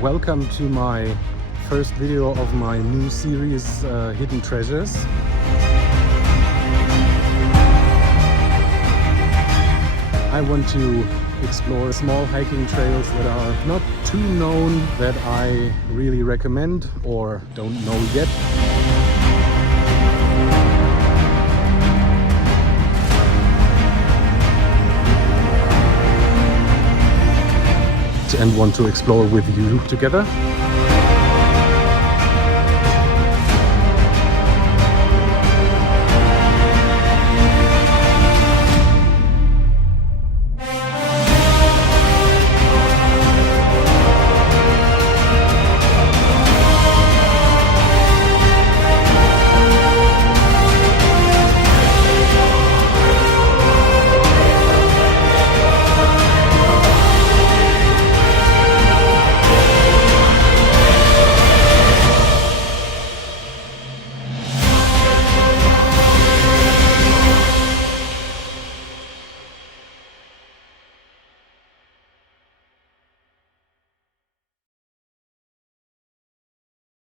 welcome to my first video of my new series, Hidden Treasures. I want to explore small hiking trails that are not too known, that I really recommend or don't know yet. And want to explore with you together.